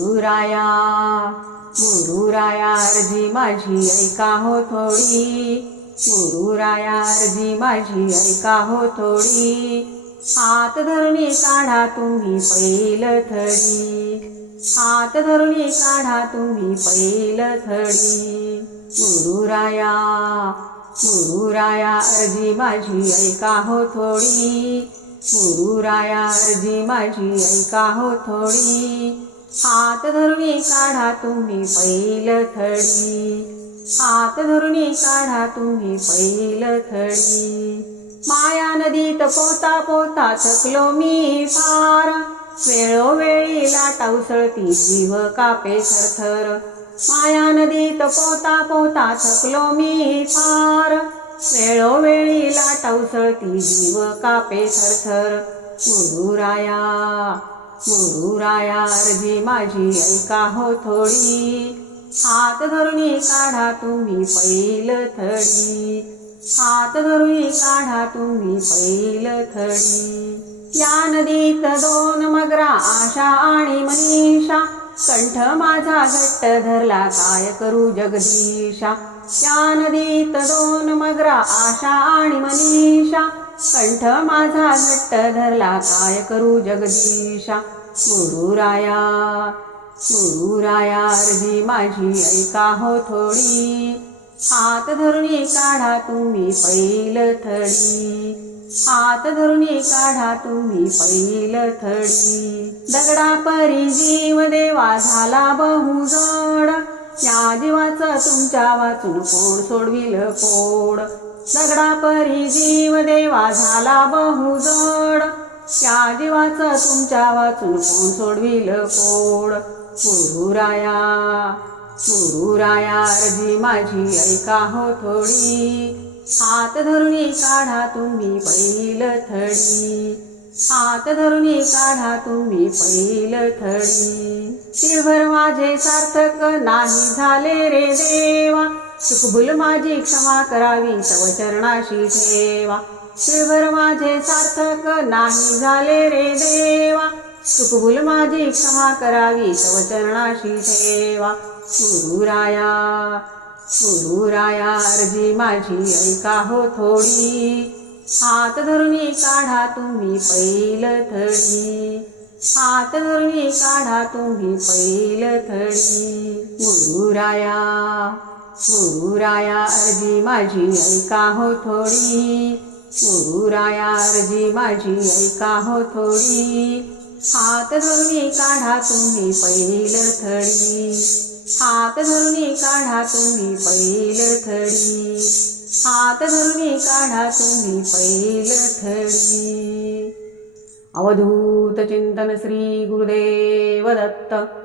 गुरुराया गुरुराया अर्जी माझी ऐका हो थोडी. गुरुराया अर्जी माझी ऐका हो थोडी. हात धरुणी काढा तुम्ही पैल थडी. हात धरुणी काढा तुम्ही पैल थडी. गुरुराया गुरुराया अर्जी माझी ऐका हो थोडी. गुरुराया अर्जी माझी ऐका हो थोडी. हात धरुणी काढा तुम्ही पैल थडी. हात धरुणी काढा तुम्ही पैल थडी. माया नदीत पोता पोता थकलो मी फार. वेळोवेळी लाटा उसळती जीव कापे थरथर. माया नदीत पोता पोता थकलो मी फार. वेळोवेळी लाटा उसळती जीव कापे थरथर. गुरुराया गुरुराया अर्जी माझी ऐका हो थोडी. हात धरुणी काढा तुम्ही पैल थडी. हात धरुणी काढा तुम्ही पैल थडी. या नदीत दोन मगरा आशा आणि मनीषा. कंठ माझा घट्ट धरला काय करू जगदीशा? या नदीत दोन मगरा आशा आणि मनीषा. कंठ माझा घट्ट धरला काय करू जगदीशा? गुरुराया गुरुराया अर्धी माझी ऐका हो थोडी. हात धरुणी काढा तुम्ही पैल थडी. हात धरुणी काढा तुम्ही पैल थडी. दगडा परी जीव देवा झाला बहु जड या जीवाचं तुमच्या वाचून कोण सोडविल कोड? दगडा परी जीव देवा झाला बहु जड या जीवाचं तुमच्या वाचून कोण सोडविल कोड? गुरुराया गुरुराया अर्जी माझी ऐका हो थोडी. हात धरून काढा तुम्ही बैल थडी. हात धरून काढा तुम्ही पहिल थडी. शिवभर माझे सार्थक नाही झाले रे देवा. चुकभुल माझी क्षमा करावी तव चरणाशी ठेवा. शिवभर माझे सार्थक नाही झाले रे देवा. चुकबुल माझी क्षमा करावी तव चरणाशी ठेवा. गुरुराया गुरुराया अर्जी माझी ऐका हो थोडी. हात धरुणी काढा तुम्ही पैल थडी हात धरुणी काढा तुम्ही पैल थडी गुरुराया गुरुराया अर्जी माझी ऐका हो थोडी. गुरुराया अर्जी माझी ऐका हो थोडी. हात धरून काढा तुम्ही पैल थडी. हात धरून काढा तुम्ही पैल थडी. हात धरून काढा तुम्ही पैल थडी. अवधूत चिंतन श्री गुरुदेव दत्त.